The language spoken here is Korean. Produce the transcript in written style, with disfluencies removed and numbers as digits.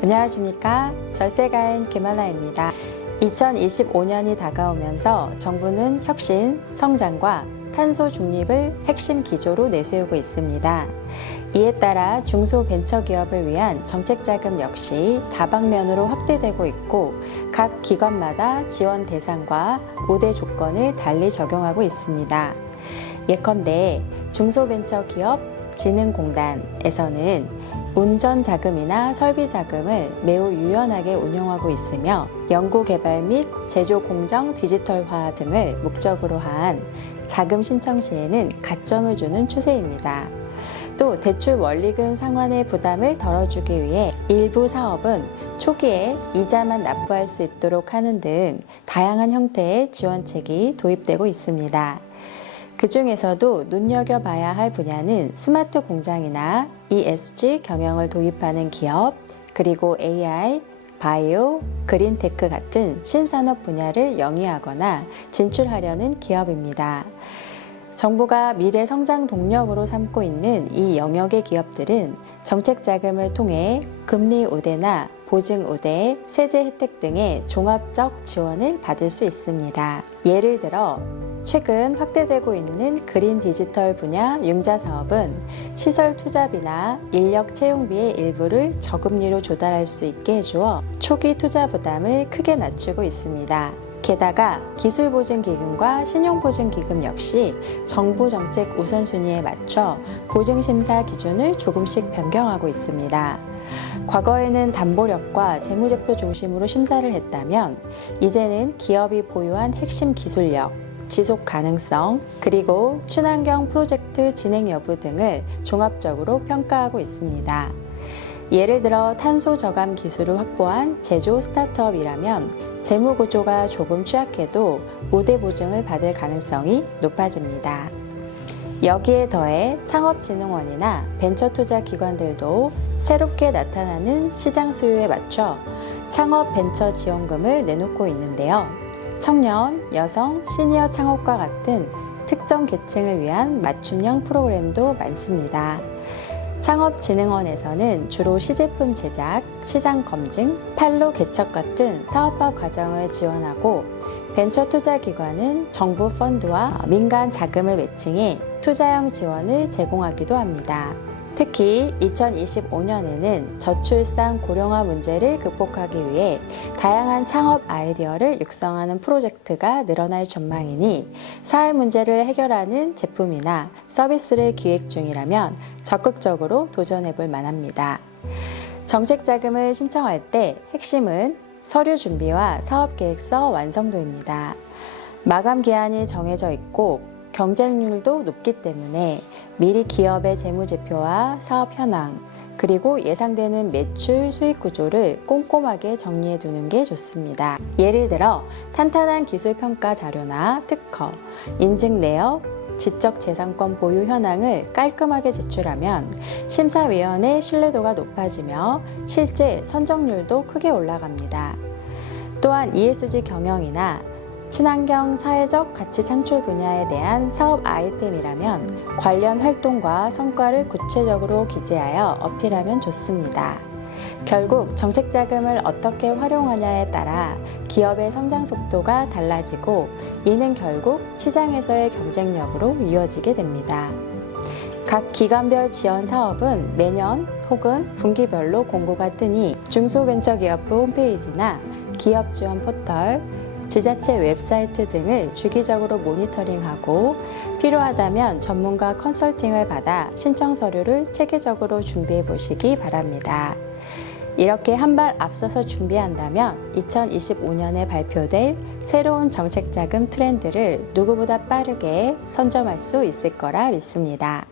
안녕하십니까. 절세가인 김하나입니다. 2025년이 다가오면서 정부는 혁신, 성장과 탄소 중립을 핵심 기조로 내세우고 있습니다. 이에 따라 중소벤처기업을 위한 정책자금 역시 다방면으로 확대되고 있고 각 기관마다 지원 대상과 우대 조건을 달리 적용하고 있습니다. 예컨대 중소벤처기업진흥공단에서는 운전자금이나 설비자금을 매우 유연하게 운용하고 있으며 연구개발 및 제조공정 디지털화 등을 목적으로 한 자금 신청 시에는 가점을 주는 추세입니다. 또 대출 원리금 상환의 부담을 덜어주기 위해 일부 사업은 초기에 이자만 납부할 수 있도록 하는 등 다양한 형태의 지원책이 도입되고 있습니다. 그 중에서도 눈여겨봐야 할 분야는 스마트 공장이나 ESG 경영을 도입하는 기업, 그리고 AI, 바이오, 그린테크 같은 신산업 분야를 영위하거나 진출하려는 기업입니다. 정부가 미래 성장 동력으로 삼고 있는 이 영역의 기업들은 정책 자금을 통해 금리 우대나 보증 우대, 세제 혜택 등의 종합적 지원을 받을 수 있습니다. 예를 들어 최근 확대되고 있는 그린 디지털 분야 융자 사업은 시설 투자비나 인력 채용비의 일부를 저금리로 조달할 수 있게 해주어 초기 투자 부담을 크게 낮추고 있습니다. 게다가 기술보증기금과 신용보증기금 역시 정부 정책 우선순위에 맞춰 보증심사 기준을 조금씩 변경하고 있습니다. 과거에는 담보력과 재무제표 중심으로 심사를 했다면 이제는 기업이 보유한 핵심 기술력, 지속 가능성, 그리고 친환경 프로젝트 진행 여부 등을 종합적으로 평가하고 있습니다. 예를 들어 탄소 저감 기술을 확보한 제조 스타트업이라면 재무 구조가 조금 취약해도 우대 보증을 받을 가능성이 높아집니다. 여기에 더해 창업진흥원이나 벤처투자 기관들도 새롭게 나타나는 시장 수요에 맞춰 창업 벤처 지원금을 내놓고 있는데요. 청년, 여성, 시니어 창업과 같은 특정 계층을 위한 맞춤형 프로그램도 많습니다. 창업진흥원에서는 주로 시제품 제작, 시장 검증, 판로 개척 같은 사업화 과정을 지원하고 벤처투자기관은 정부 펀드와 민간 자금을 매칭해 투자형 지원을 제공하기도 합니다. 특히 2025년에는 저출산 고령화 문제를 극복하기 위해 다양한 창업 아이디어를 육성하는 프로젝트가 늘어날 전망이니 사회 문제를 해결하는 제품이나 서비스를 기획 중이라면 적극적으로 도전해 볼 만합니다. 정책 자금을 신청할 때 핵심은 서류 준비와 사업계획서 완성도입니다. 마감 기한이 정해져 있고 경쟁률도 높기 때문에 미리 기업의 재무제표와 사업 현황, 그리고 예상되는 매출 수익 구조를 꼼꼼하게 정리해 두는 게 좋습니다. 예를 들어 탄탄한 기술평가 자료나 특허, 인증 내역, 지적재산권 보유 현황을 깔끔하게 제출하면 심사위원의 신뢰도가 높아지며 실제 선정률도 크게 올라갑니다. 또한 ESG 경영이나 친환경 사회적 가치 창출 분야에 대한 사업 아이템이라면 관련 활동과 성과를 구체적으로 기재하여 어필하면 좋습니다. 결국 정책 자금을 어떻게 활용하냐에 따라 기업의 성장 속도가 달라지고 이는 결국 시장에서의 경쟁력으로 이어지게 됩니다. 각 기관별 지원 사업은 매년 혹은 분기별로 공고가 뜨니 중소벤처기업부 홈페이지나 기업 지원 포털, 지자체 웹사이트 등을 주기적으로 모니터링하고 필요하다면 전문가 컨설팅을 받아 신청 서류를 체계적으로 준비해 보시기 바랍니다. 이렇게 한 발 앞서서 준비한다면 2025년에 발표될 새로운 정책 자금 트렌드를 누구보다 빠르게 선점할 수 있을 거라 믿습니다.